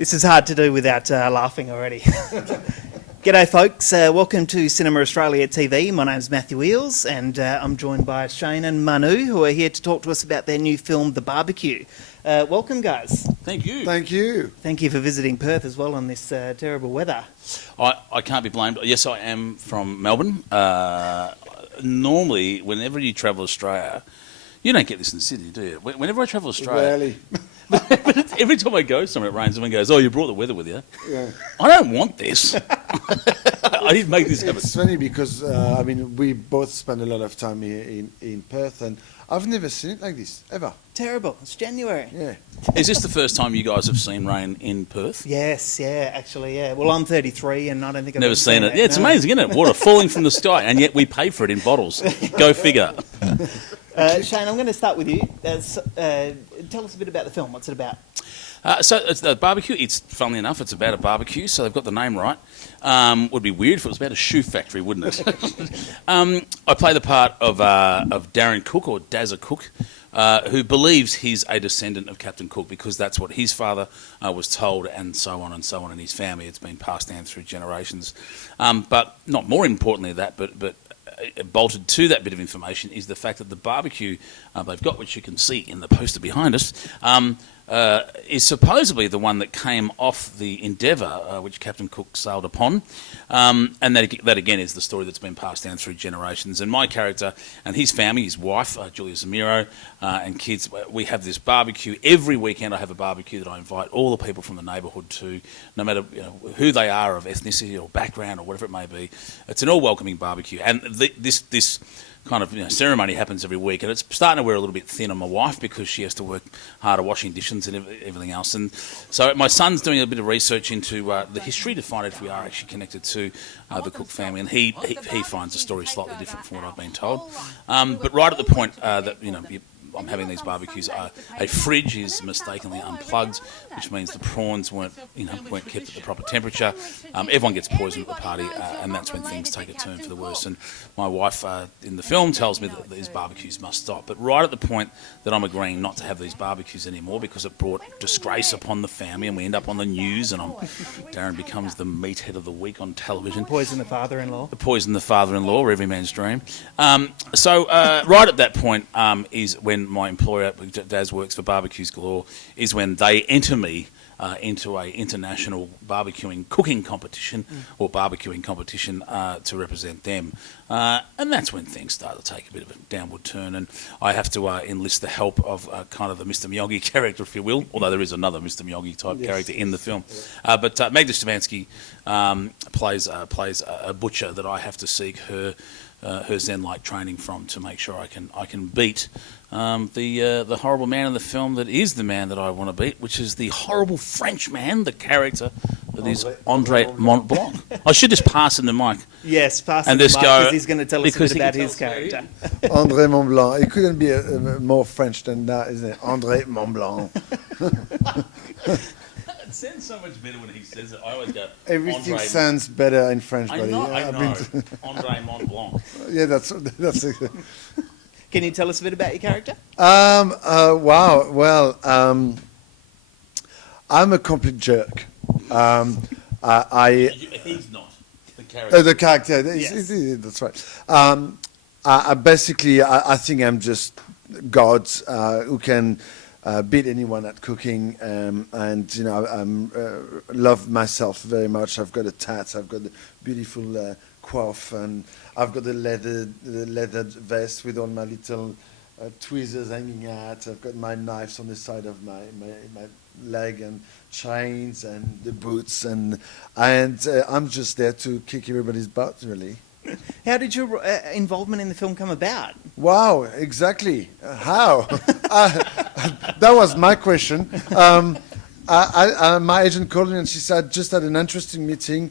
This is hard to do without laughing already. G'day folks, welcome to Cinema Australia TV. My name's Matthew Eeles and I'm joined by Shane and Manu, who are here to talk to us about their new film, The BBQ. Welcome guys. Thank you. Thank you. Thank you for visiting Perth as well on this terrible weather. I can't be blamed. Yes, I am from Melbourne. Normally, whenever you travel Australia, you don't get this in the city, do you? Whenever I travel Australia... Rarely. But every time I go somewhere, it rains, someone goes, "Oh, you brought the weather with you." Yeah. I don't want this. I didn't make this happen. It's funny because, we both spend a lot of time here in Perth, and I've never seen it like this, ever. Terrible. It's January. Yeah. Is this the first time you guys have seen rain in Perth? Yes, yeah, actually, yeah. Well, I'm 33 and I don't think I've Never ever seen it. that, Yeah, it's no. amazing, isn't it? Water falling from the sky, and yet we pay for it in bottles. Go figure. Shane, I'm going to start with you. Tell us a bit about the film. What's it about? So it's the barbecue. It's funnily enough, it's about a barbecue. So they've got the name right. Would be weird if it was about a shoe factory, wouldn't it? I play the part of Darren Cook, or Dazza Cook, who believes he's a descendant of Captain Cook because that's what his father was told, and so on and so on in his family. It's been passed down through generations. But not more importantly than that, but bolted to that bit of information is the fact that the barbecue they've got, which you can see in the poster behind us, is supposedly the one that came off the Endeavour, which Captain Cook sailed upon, and that again is the story that's been passed down through generations. And my character and his family, his wife, Julia Zamiro, and kids, we have this barbecue. Every weekend I have a barbecue that I invite all the people from the neighbourhood to, no matter who they are, of ethnicity or background or whatever it may be. It's an all-welcoming barbecue. And this kind of ceremony happens every week, and it's starting to wear a little bit thin on my wife because she has to work harder washing dishes and everything else. And so my son's doing a bit of research into the history to find out if we are actually connected to the Cook family, and he finds the story slightly different from what I've been told. But right at the point that I'm having these barbecues, a fridge is mistakenly unplugged, which means the prawns weren't kept at the proper temperature. Everyone gets poisoned at the party, and that's when things take a turn for the worse. And my wife in the film tells me that these barbecues must stop. But right at the point that I'm agreeing not to have these barbecues anymore because it brought disgrace upon the family, and we end up on the news, and Darren becomes the meathead of the week on television. Poison the father-in-law. Poison the father-in-law, or every man's dream. So right at that point is when my employer, Daz works for Barbecues Galore, is when they enter me into a international cooking competition or barbecuing competition to represent them. And that's when things start to take a bit of a downward turn, and I have to enlist the help of kind of the Mr. Miyagi character, if you will, although there is another Mr. Miyagi type character in the film. But Magda Stavansky plays a butcher that I have to seek her Zen-like training from to make sure I can beat the horrible man in the film that is the man that I want to beat, which is the horrible French man, the character that is Andre Montblanc. I should just pass him the mic. Yes, pass and him just the mic go, because he's going to tell us a bit about his character. André Montblanc. It couldn't be more French than that, isn't it? André Montblanc. It sounds so much better when he says it. I always go, Everything sounds better in French, buddy. I know. Andre Montblanc. Yeah, that's it. Can you tell us a bit about your character? Wow. Well, I'm a complete jerk. He's not the character. The character. Yes. That's right. I think I'm just God who can beat anyone at cooking, and I love myself very much. I've got a tat. I've got a beautiful coif, and I've got the leather vest with all my little tweezers hanging out. I've got my knives on the side of my leg, and chains, and the boots, and I'm just there to kick everybody's butt, really. How did your involvement in the film come about? Wow, exactly. How? That was my question. My agent called me and she said, just had an interesting meeting.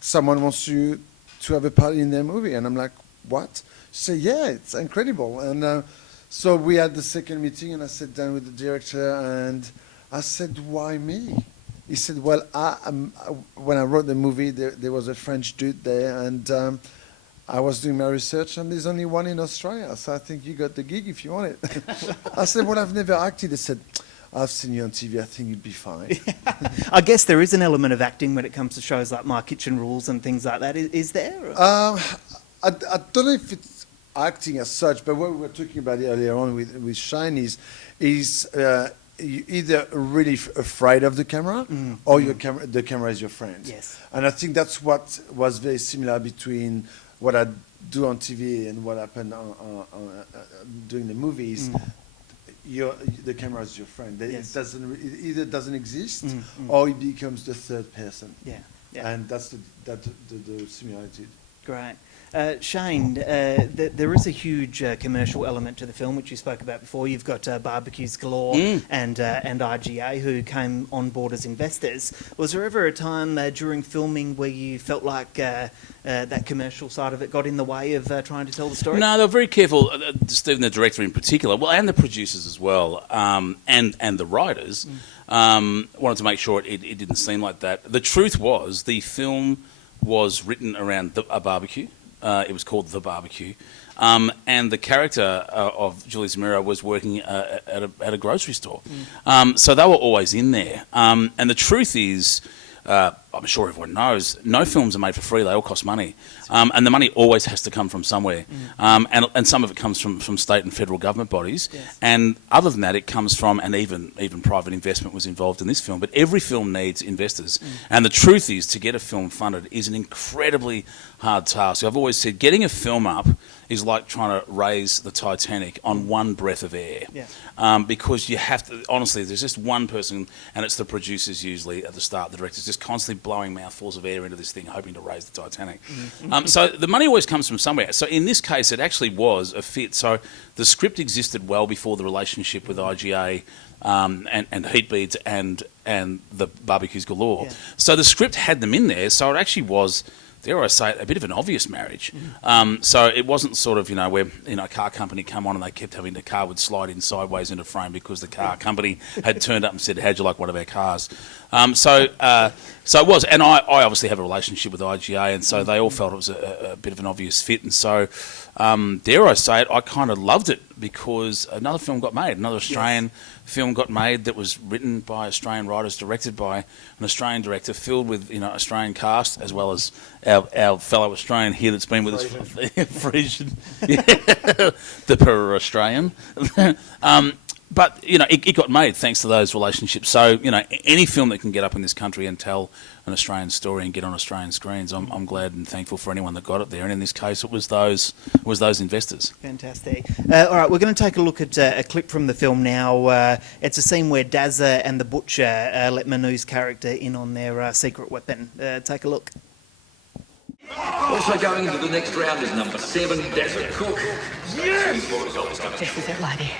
Someone wants you to have a party in their movie. And I'm like, what? She said, yeah, it's incredible. And so we had the second meeting, and I sat down with the director, and I said, why me? He said, well, when I wrote the movie, there was a French dude there, and I was doing my research, and there's only one in Australia, so I think you got the gig if you want it. I said, well, I've never acted. He said, I've seen you on TV. I think you'd be fine. I guess there is an element of acting when it comes to shows like My Kitchen Rules and things like that. Is there? I don't know if it's acting as such, but what we were talking about earlier on with Shane is you either really afraid of the camera or the camera is your friend. Yes. And I think that's what was very similar between what I do on TV and what happened on doing the movies. The camera is your friend. Yes. It either doesn't exist or it becomes the third person. Yeah. And that's the similarity. Great. Shane, there is a huge commercial element to the film, which you spoke about before. You've got Barbecues Galore and IGA, who came on board as investors. Was there ever a time during filming where you felt like that commercial side of it got in the way of trying to tell the story? No, they were very careful, Stephen, the director in particular, well, and the producers as well, and the writers, wanted to make sure it didn't seem like that. The truth was, the film was written around a barbecue. It was called The Barbecue. And the character of Julie Zamira was working at a grocery store. So they were always in there. And the truth is, I'm sure everyone knows, no films are made for free. They all cost money. And the money always has to come from somewhere. And some of it comes from state and federal government bodies. Yes. And other than that, it comes from, and even private investment was involved in this film. But every film needs investors. And the truth is, to get a film funded is an incredibly hard task. I've always said getting a film up is like trying to raise the Titanic on one breath of air. Yeah. Because you have to, honestly, there's just one person, and it's the producers usually at the start, the directors, just constantly blowing mouthfuls of air into this thing, hoping to raise the Titanic. So the money always comes from somewhere. So in this case, it actually was a fit. So the script existed well before the relationship with IGA and Heat Beads and the Barbecues Galore. Yeah. So the script had them in there, so it actually was, dare I say, a bit of an obvious marriage. So it wasn't sort of, where, a car company come on and they kept having the car would slide in sideways into frame because the car company had turned up and said, how'd you like one of our cars? So it was, and I obviously have a relationship with IGA, and so they all felt it was a bit of an obvious fit. And so, dare I say it, I kind of loved it because another film got made, another Australian film got made that was written by Australian writers, directed by an Australian director, filled with Australian cast, as well as our fellow Australian here that's been with us, Frisian, the per Australian. But it got made thanks to those relationships. So any film that can get up in this country and tell an Australian story and get on Australian screens, I'm glad and thankful for anyone that got it there. And in this case, it was those investors. Fantastic. All right, we're going to take a look at a clip from the film now. It's a scene where Dazza and the Butcher let Manu's character in on their secret weapon. Take a look. Also going into the next round is number 7, Desert Cook. This is it, lady.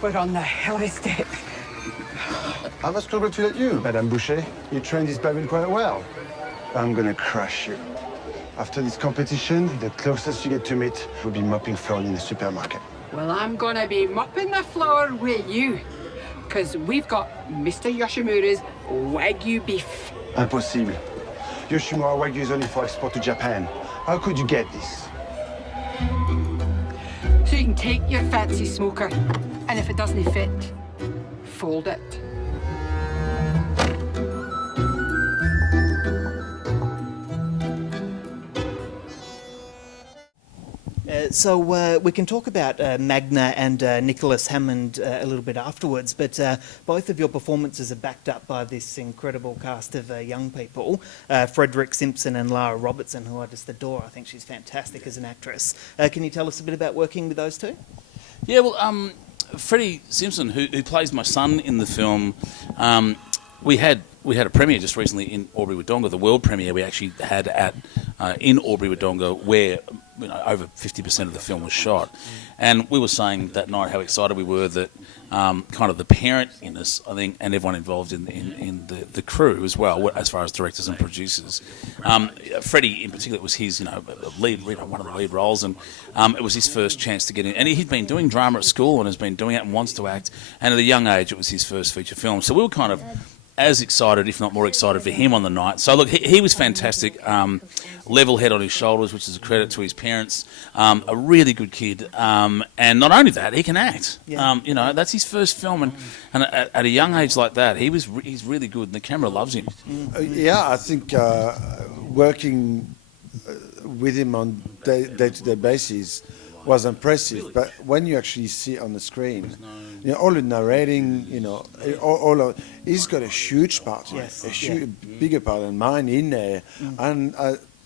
We're on the heli stick. I must congratulate you, Madame Boucher. You trained this baby quite well. I'm gonna crush you. After this competition, the closest you get to meet will be mopping floor in the supermarket. Well, I'm gonna be mopping the floor with you. Because we've got Mr. Yoshimura's Wagyu beef. Impossible. Yoshimura Wagyu is only for export to Japan. How could you get this? So you can take your fancy smoker, and if it doesn't fit, fold it. So we can talk about Magna and Nicholas Hammond a little bit afterwards, but both of your performances are backed up by this incredible cast of young people, Frederick, Simpson and Lara Robertson, who I just adore. I think she's fantastic as an actress. Can you tell us a bit about working with those two? Yeah, well, Freddie Simpson, who plays my son in the film, we had a premiere just recently in Albury-Wodonga, the world premiere we actually had in Albury-Wodonga, where over 50% of the film was shot. And we were saying that night how excited we were that kind of the parent in us, I think, and everyone involved in the crew as well, as far as directors and producers. Freddie in particular was his, lead, one of the lead roles, and it was his first chance to get in. And he'd been doing drama at school and has been doing it and wants to act. And at a young age, it was his first feature film. So we were kind of as excited, if not more excited, for him on the night. So look, he was fantastic. Level head on his shoulders, which is a credit to his parents. A really good kid, and not only that, he can act. Yeah. You know, that's his first film, and at a young age like that, he's really good, and the camera loves him. Yeah, I think working with him on day-to-day basis was impressive. But when you actually see it on the screen, you know, all the narrating, you know, he's got a huge part, Yes. bigger part than mine in there, and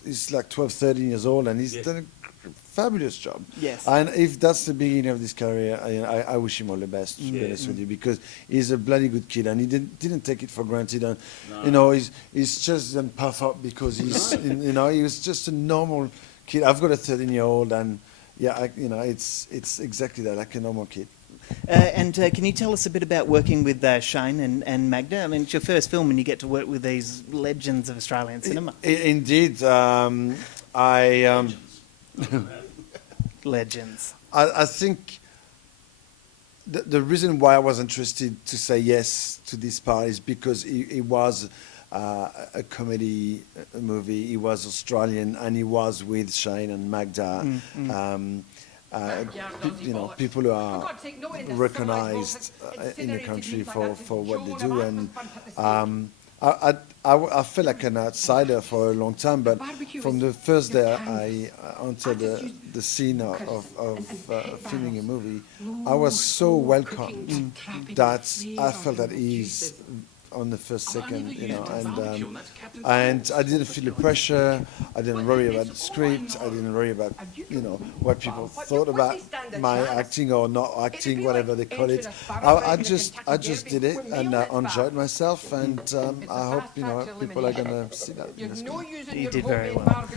he's like 12, 13 years old, and he's done a fabulous job. Yes. And if that's the beginning of this career, I wish him all the best, to be honest with you, because he's a bloody good kid, and he didn't take it for granted. And you know, he's just didn't puff up because he's, you know, he was just a normal kid. I've got a 13-year-old, and yeah, you know, it's exactly that, like a normal kid. And can you tell us a bit about working with Shane and Magda? I mean, it's your first film, and you get to work with these legends of Australian cinema. Indeed, Legends. I think the reason why I was interested to say yes to this part is because it was a comedy movie. It was Australian, and it was with Shane and Magda. You know, people who are recognised in the country for what they do, and I felt like an outsider for a long time, but from the first day I entered the scene of filming a movie, I was so welcomed that I felt at ease on the first second, you know, and I didn't feel the pressure. I didn't worry about the script. I didn't worry about, you know, what people thought about my acting or not acting, whatever they call it. I just did it, and I enjoyed myself, and I hope, you know, people are gonna see that. You did very well.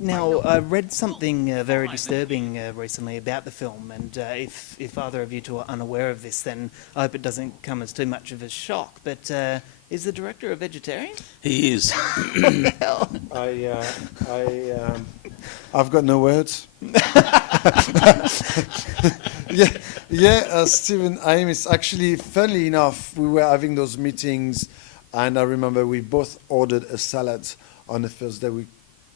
Now, I read something very disturbing recently about the film, and if either of you two are unaware of this, then I hope it doesn't come as too much of a shock. But is the director a vegetarian? He is. What the hell? I've got no words. Stephen Ames. Actually, funnily enough, we were having those meetings, and I remember we both ordered a salad on the first day we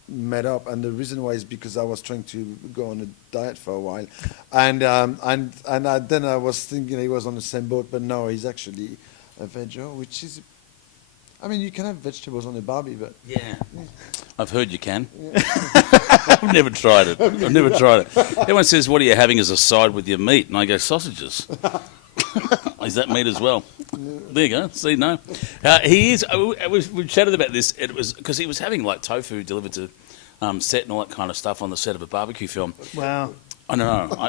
met up, and the reason why is because I was trying to go on a diet for a while, and then I was thinking he was on the same boat, but no, he's actually a veggie, which is, I mean, you can have vegetables on a barbie, but Yeah. I've heard you can. I've never tried it. Everyone says, what are you having as a side with your meat? And I go, sausages. Is that meat as well? There you go. See, no. He is, we chatted about this. It was because he was having like tofu delivered to set and all that kind of stuff on the set of a barbecue film. Wow. I know.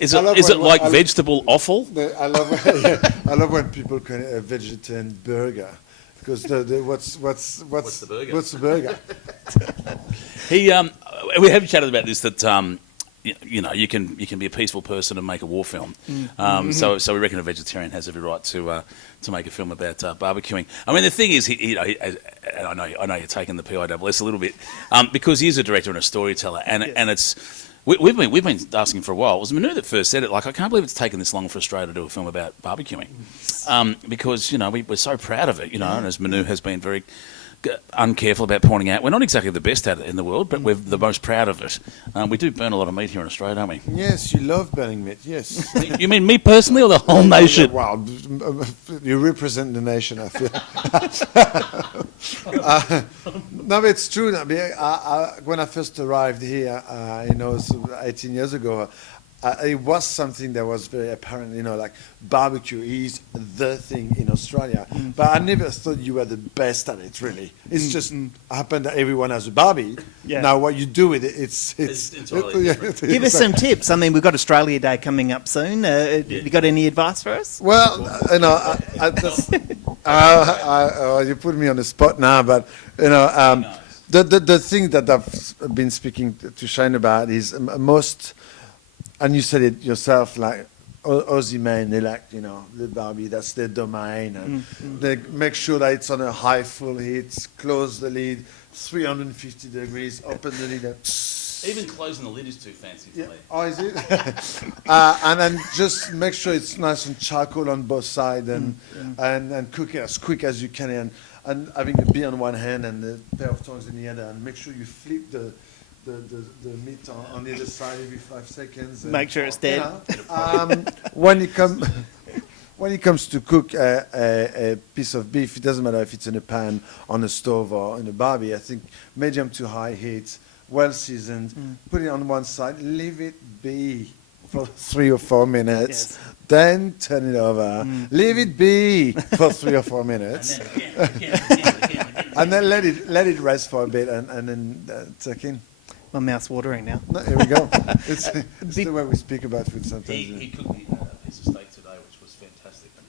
Is it like vegetable offal? I love when people call it a vegetarian burger, because what's the burger? What's the burger? We have chatted about this, that you know, you can be a peaceful person and make a war film. So we reckon a vegetarian has every right to make a film about barbecuing. I mean, the thing is, I know you're taking the PISS a little bit, because he is a director and a storyteller, and it's. We've been asking for a while. It was Manu that first said it. Like, I can't believe it's taken this long for Australia to do a film about barbecuing, because, you know, we're so proud of it. You know, and as Manu has been very uncareful about pointing out, we're not exactly the best at it in the world, but we're the most proud of it. We do burn a lot of meat here in Australia, don't we? Yes, you love burning meat. Yes. You mean me personally, or the whole nation? Well, you represent the nation, I feel. No, but it's true. When I first arrived here, you know, 18 years ago, it was something that was very apparent, you know, like barbecue is the thing in Australia. But I never thought you were the best at it, really. It's just happened that everyone has a barbie. Yeah. Now, what you do with it, it's entirely different. Give us some tips. I mean, we've got Australia Day coming up soon. Have you got any advice for us? Well, you know, you put me on the spot now, but, you know, the thing that I've been speaking to Shane about is most, and you said it yourself, like Aussie men, they like, you know, the barbie, that's their domain, and they make sure that it's on a high full heat, close the lid, 350 degrees, open the lid, and Even closing the lid is too fancy for me. Oh, is it? And then just make sure it's nice and charcoal on both sides and cook it as quick as you can. And having a beer on one hand and a pair of tongs in the other, and make sure you flip the meat on the other side every 5 seconds. Make sure it's dead. When it comes to cook a piece of beef, it doesn't matter if it's in a pan, on a stove, or in a barbie. I think medium to high heat, well seasoned. Put it on one side, leave it be for 3 or 4 minutes. Yes. Then turn it over. Leave it be for 3 or 4 minutes. And then let it rest for a bit, and then tuck in. My mouth's watering now. No, here we go. It's the way we speak about food sometimes. He cooked me a piece of steak today, which was fantastic, and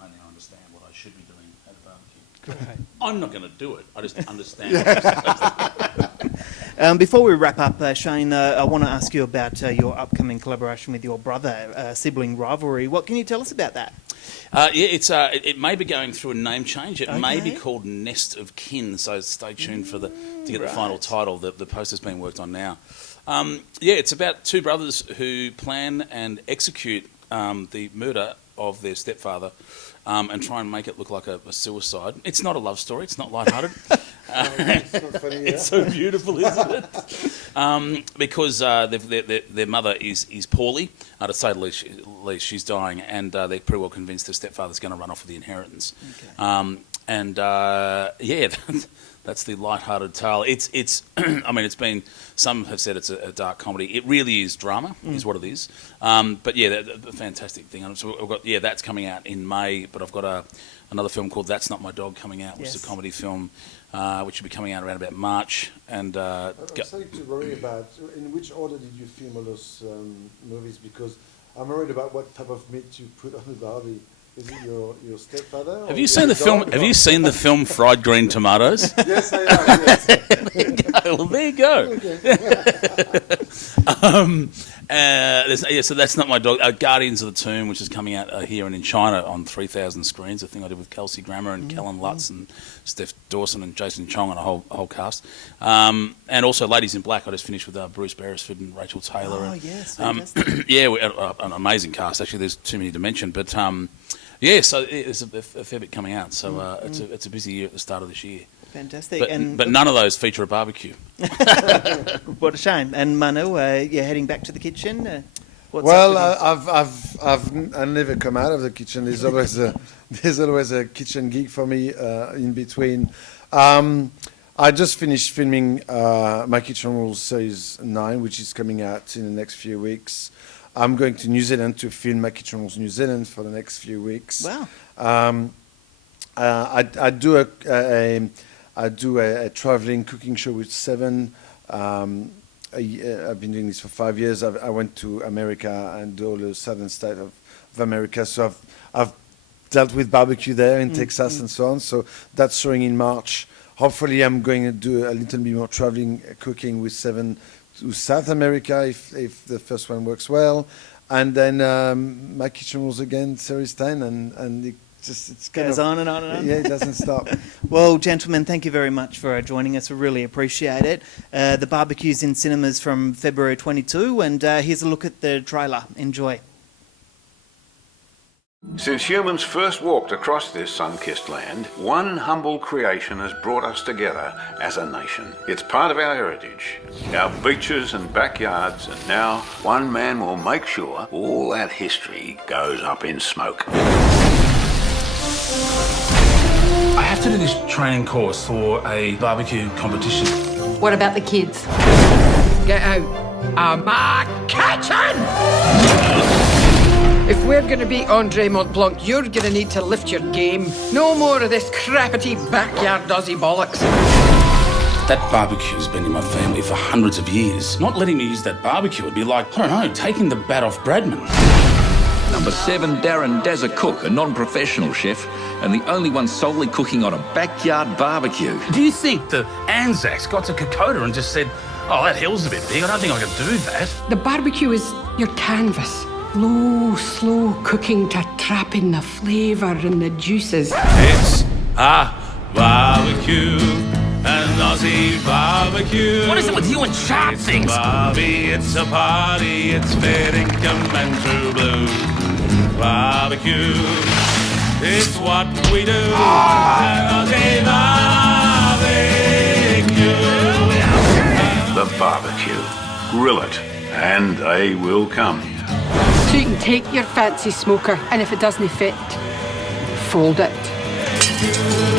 I now understand what I should be doing at a barbecue. Great. I'm not going to do it. I just understand. What I'm supposed to do. Before we wrap up, Shane, I want to ask you about your upcoming collaboration with your brother, Sibling Rivalry. What can you tell us about that? It may be going through a name change. It may be Okay. called Nest of Kin, so stay tuned to get the final title. The poster's being worked on now. It's about 2 brothers who plan and execute the murder of their stepfather and try and make it look like a suicide. It's not a love story. It's not lighthearted. It's not funny, yeah? It's so beautiful, isn't it? Because their mother is poorly, to say the least, she's dying, and they're pretty well convinced their stepfather's going to run off with the inheritance. Okay. That's the light-hearted tale. It's I mean, it's been, some have said it's a dark comedy. It really is drama, is what it is. But yeah, the fantastic thing. And so we've got, that's coming out in May, but I've got another film called That's Not My Dog coming out, which is a comedy film, which will be coming out around about March. And I'm starting to worry about in which order did you film all those movies, because I'm worried about what type of meat you put on the barbie. Is it your stepfather? have you seen the film? Have you seen the film Fried Green Tomatoes? Yes, I have. Yes. Well, there you go. So That's Not My Dog. Guardians of the Tomb, which is coming out here and in China on 3,000 screens. A thing I did with Kelsey Grammer and Kellen Lutz and Steph Dawson and Jason Chong and a whole cast. And also Ladies in Black. I just finished with Bruce Beresford and Rachel Taylor. Oh, and, yes, fantastic. an amazing cast. Actually, there's too many to mention, but so there's a fair bit coming out. So it's a busy year at the start of this year. Fantastic. But none of those feature a barbecue. What a shame. And Manu, you're heading back to the kitchen? What's Well, up I've never come out of the kitchen. There's always a kitchen gig for me in between. I just finished filming My Kitchen Rules Series 9, which is coming out in the next few weeks. I'm going to New Zealand to film My Kitchen Rules New Zealand for the next few weeks. Wow. I do a traveling cooking show with Seven. I've been doing this for 5 years. I went to America and all the southern state of America, so I've dealt with barbecue there in Texas and so on. So that's showing in March. Hopefully, I'm going to do a little bit more traveling cooking with Seven to South America if the first one works well, and then My Kitchen Rules again, Series 10, and it's kind Goes on and on and on. Yeah, it doesn't stop. Well, gentlemen, thank you very much for joining us. We really appreciate it. The barbecue's in cinemas from February 22, and here's a look at the trailer. Enjoy. Since humans first walked across this sun-kissed land, one humble creation has brought us together as a nation. It's part of our heritage, our beaches and backyards, and now one man will make sure all that history goes up in smoke. I have to do this training course for a barbecue competition. What about the kids? Get out of my kitchen! If we're going to beat Andre Montblanc, you're going to need to lift your game. No more of this crappity backyard dozzy bollocks. That barbecue's been in my family for hundreds of years. Not letting me use that barbecue would be like, I don't know, taking the bat off Bradman. Number 7, Darren Dazza Cook, a non-professional chef, and the only one solely cooking on a backyard barbecue. Do you think the Anzacs got to Kokoda and just said, oh, that hill's a bit big, I don't think I can do that? The barbecue is your canvas. Low, slow cooking to trap in the flavour and the juices. It's a barbecue and not Aussie barbecue. What is it with you and sharp It's things? Barbie, it's a party, it's fair income and true blue. Barbecue, it's what we do. An Aussie barbecue. The barbecue. Grill it, and they will come. So you can take your fancy smoker, and if it doesn't fit, fold it.